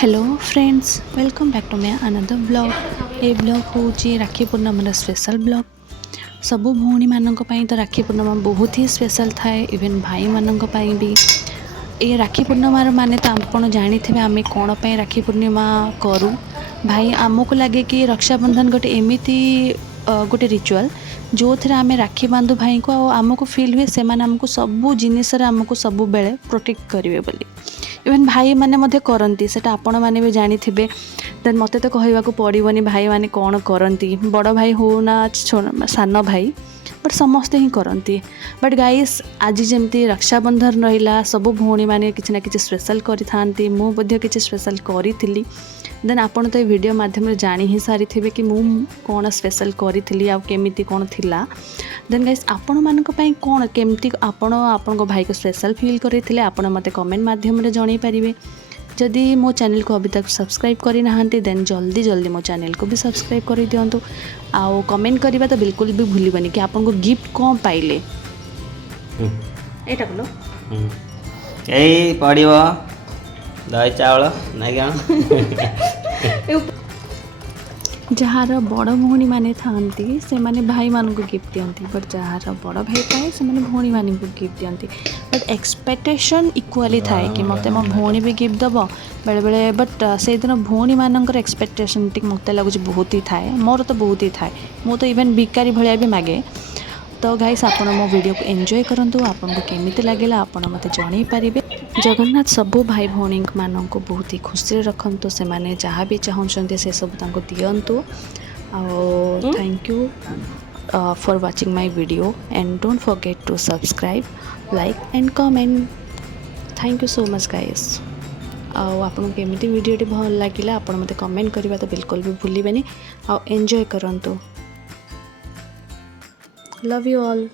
Hello friends, welcome back to my another blog. ये blog हूँ Rakhi पूर्णिमार special blog. सबू भौणी मानक पई तो राखी पूर्णिमा बहुत ही स्पेशल थाए, इवेन भाई मानक पई भी। ये राखी पूर्णिमार माने तो आप जानी आम कौन पे राखी पूर्णिमा करूँ। भाई आमको लगे कि रक्षाबंधन गोटे एमती गोटे रिचुअल जो थे आम राखी बांधु भाई को आमको फिल हुए से आमको सबू जिनिस आमको सब बेले प्रोटेक्ट करेंगे बोली। इवेन भाई माने मध्य करती से आपण मैंने भी जानी थे। देन मत तो कहवाक पड़ोनी भाई माने कौन करती, बड़ भाई हो ना सान भाई, बट समस्ते ही करती। बट गाइस आज जमती रक्षाबंधन रहा सब भौणी मैंने किसी ना कि स्पेशल करी मुझे किसी स्पेशल करी। देन आपन तो ये वीडियो माध्यम जानी ही सारी थे कि मु कौन स्पेशल करी आमी कौन थिला। देन गाइस आपण मानक पई कौन केमती आपण आपन भाई को स्पेशल फील करते आपण मत कमेंट माध्यम जन पारे। जदि मो चैनल को अभी तक सब्सक्राइब करी नाहांती देन जल्दी जल्दी मो चैनल को भी सब्सक्राइब कर दिंतु। आउ कमेंट करवा तो बिल्कुल भी भूलबनी कि आपन को गिफ्ट कौन पाइले। एटा बोलो ए पड़िबो दही चावल ना जार बड़ भौणी माने थांती से माने भाई मान को गिफ्ट दियंती, बट जार बड़ भाई थाए से माने भौणी मान को गिफ्ट दियंती। बट एक्सपेक्टेशन इक्वाली थाए कि मत मो भौणी भी गिफ्ट दब बेले बेले। बट से दिन भौणी मानकर एक्सपेक्टेशन टी मत लगुच बहुत ही थाए, मोर तो बहुत ही थाए। मु तो इवेन भिकारी भाया भी मागे। तो गाइस आपण मो वीडियो को एंजॉय करंतु, आपन को केमिति लागेला आपण मते जणाई पारिबे। जगन्नाथ सबू भाई भौणी मान को बहुत ही खुशी रखंतु, से माने जहाँ भी चाहते से सब तांको दियंतु। Thank you for watching my video and don't forget to subscribe, like and comment. Thank you so much guys. आपन केमिति वीडियो भल लगिला आपण मते कमेंट करबा तो बिल्कुल भी भूलिबेनी। एंजॉय करंतु। Love you all.